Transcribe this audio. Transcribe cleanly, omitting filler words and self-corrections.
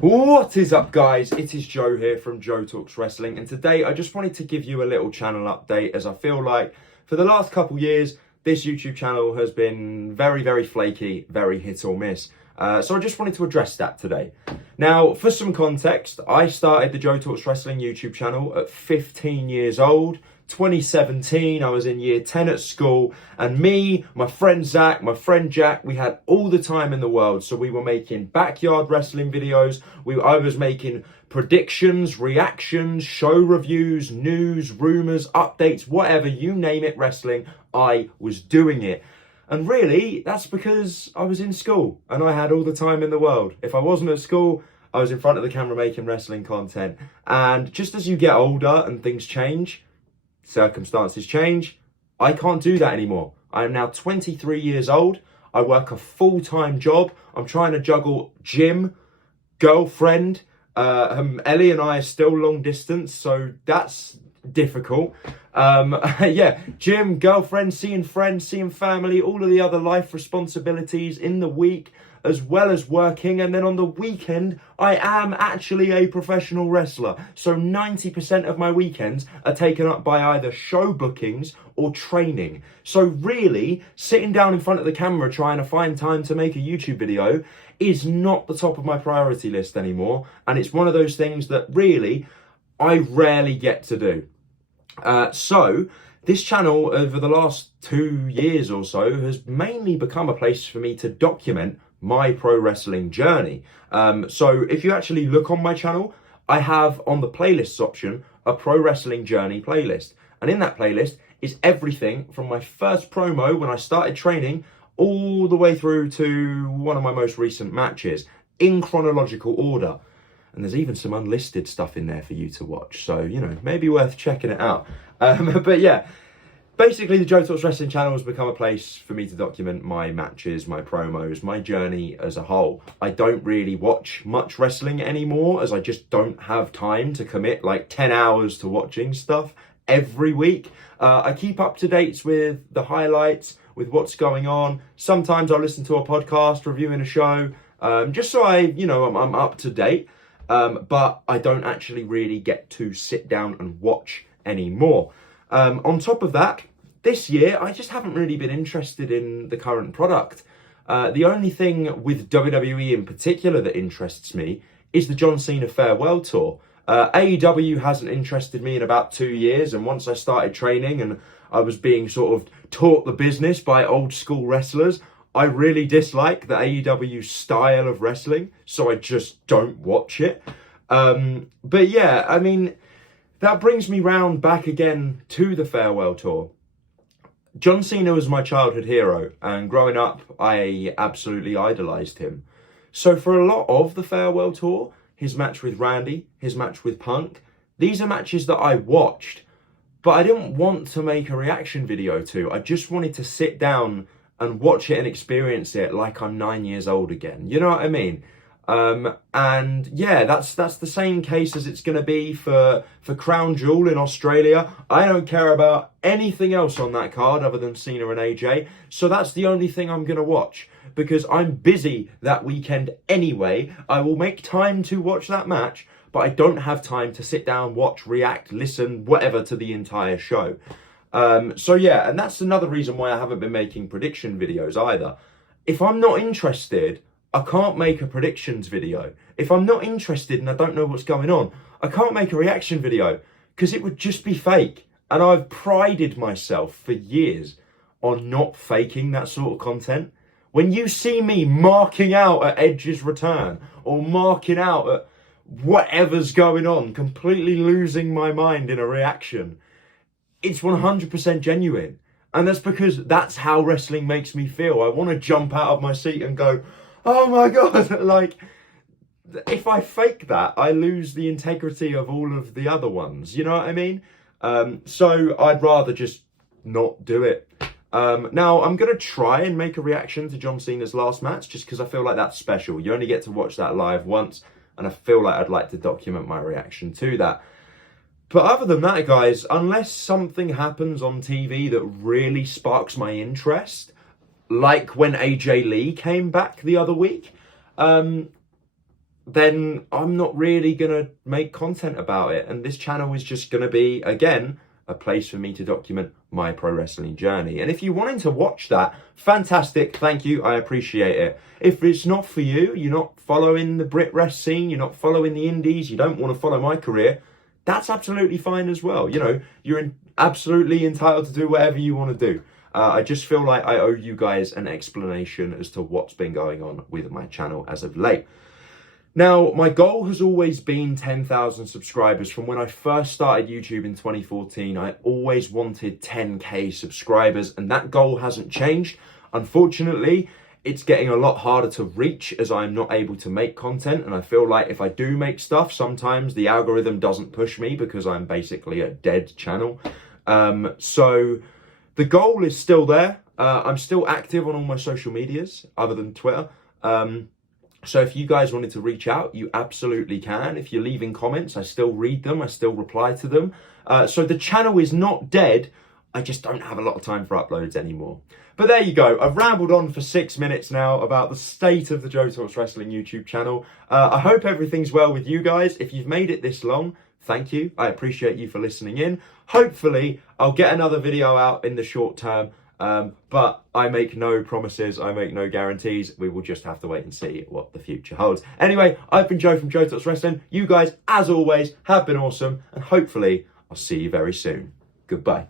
What is up, guys? It is Joe here from Joe Talks Wrestling, and today I just wanted to give you a little channel update, as I feel like for the last couple years this YouTube channel has been very flaky, very hit or miss. So I just wanted to address that today. Now, for some context, I started the Joe Talks Wrestling YouTube channel at 15 years old. 2017, I was in year 10 at school, and me, my friend Zach, my friend Jack, we had all the time in the world. So we were making backyard wrestling videos. I was making predictions, reactions, show reviews, news, rumors, updates, whatever, you name it, wrestling, I was doing it. And really, that's because I was in school and I had all the time in the world. If I wasn't at school, I was in front of the camera making wrestling content. And just as you get older and things change, circumstances change, I can't do that anymore. I am now 23 years old. I work a full-time job. I'm trying to juggle gym, girlfriend. Ellie and I are still long distance, so that's difficult. Yeah, gym, girlfriend, seeing friends, seeing family, all of the other life responsibilities in the week, as well as working. And then on the weekend, I am actually a professional wrestler. So 90% of my weekends are taken up by either show bookings or training. So really, sitting down in front of the camera trying to find time to make a YouTube video is not the top of my priority list anymore. And it's one of those things that really, I rarely get to do. So this channel over the last 2 years or so has mainly become a place for me to document my pro wrestling journey. So if you actually look on my channel, I have on the playlists option a pro wrestling journey playlist. And in that playlist is everything from my first promo when I started training all the way through to one of my most recent matches in chronological order. And there's even some unlisted stuff in there for you to watch. So, you know, maybe worth checking it out. But yeah, basically the Joe Talks Wrestling channel has become a place for me to document my matches, my promos, my journey as a whole. I don't really watch much wrestling anymore, as I just don't have time to commit like 10 hours to watching stuff every week. I keep up to date with the highlights, with what's going on. Sometimes I'll listen to a podcast reviewing a show, just so I'm up to date. But I don't actually really get to sit down and watch anymore. On top of that, this year, I just haven't really been interested in the current product. The only thing with WWE in particular that interests me is the John Cena Farewell Tour. AEW hasn't interested me in about 2 years, and once I started training and I was being sort of taught the business by old school wrestlers, I really dislike the AEW style of wrestling, so I just don't watch it. But yeah, I mean, that brings me round back again to the Farewell Tour. John Cena was my childhood hero, and growing up, I absolutely idolised him. So for a lot of the Farewell Tour, his match with Randy, his match with Punk, these are matches that I watched, but I didn't want to make a reaction video to. I just wanted to sit down and watch it and experience it like I'm 9 years old again. You know what I mean? And yeah, that's the same case as it's going to be for Crown Jewel in Australia. I don't care about anything else on that card other than Cena and AJ. So that's the only thing I'm going to watch, because I'm busy that weekend anyway. I will make time to watch that match, but I don't have time to sit down, watch, react, listen, whatever to the entire show. So yeah, and that's another reason why I haven't been making prediction videos either. If I'm not interested, I can't make a predictions video. If I'm not interested and I don't know what's going on, I can't make a reaction video, because it would just be fake. And I've prided myself for years on not faking that sort of content. When you see me marking out at Edge's return or marking out at whatever's going on, completely losing my mind in a reaction, it's 100% genuine. And that's because that's how wrestling makes me feel. I want to jump out of my seat and go, oh my God. Like, if I fake that, I lose the integrity of all of the other ones. You know what I mean? So I'd rather just not do it. Now, I'm going to try and make a reaction to John Cena's last match, just because I feel like that's special. You only get to watch that live once, and I feel like I'd like to document my reaction to that. But other than that, guys, unless something happens on TV that really sparks my interest, like when AJ Lee came back the other week, then I'm not really going to make content about it. And this channel is just going to be, again, a place for me to document my pro wrestling journey. And if you're wanting to watch that, fantastic, thank you, I appreciate it. If it's not for you, you're not following the Brit Rest scene, you're not following the indies, you don't want to follow my career, that's absolutely fine as well. You know, you're absolutely entitled to do whatever you want to do. I just feel like I owe you guys an explanation as to what's been going on with my channel as of late. Now, my goal has always been 10,000 subscribers. From when I first started YouTube in 2014, I always wanted 10k subscribers, and that goal hasn't changed. Unfortunately, it's getting a lot harder to reach as I'm not able to make content, and I feel like if I do make stuff, sometimes the algorithm doesn't push me because I'm basically a dead channel. So the goal is still there. I'm still active on all my social medias other than Twitter. So if you guys wanted to reach out, you absolutely can. If you're leaving comments, I still read them. I still reply to them. So the channel is not dead. I just don't have a lot of time for uploads anymore. But there you go. I've rambled on for 6 minutes now about the state of the Joe Talks Wrestling YouTube channel. I hope everything's well with you guys. If you've made it this long, thank you. I appreciate you for listening in. Hopefully, I'll get another video out in the short term. But I make no promises, I make no guarantees. We will just have to wait and see what the future holds. Anyway, I've been Joe from Joe Talks Wrestling. You guys, as always, have been awesome, and hopefully I'll see you very soon. Goodbye.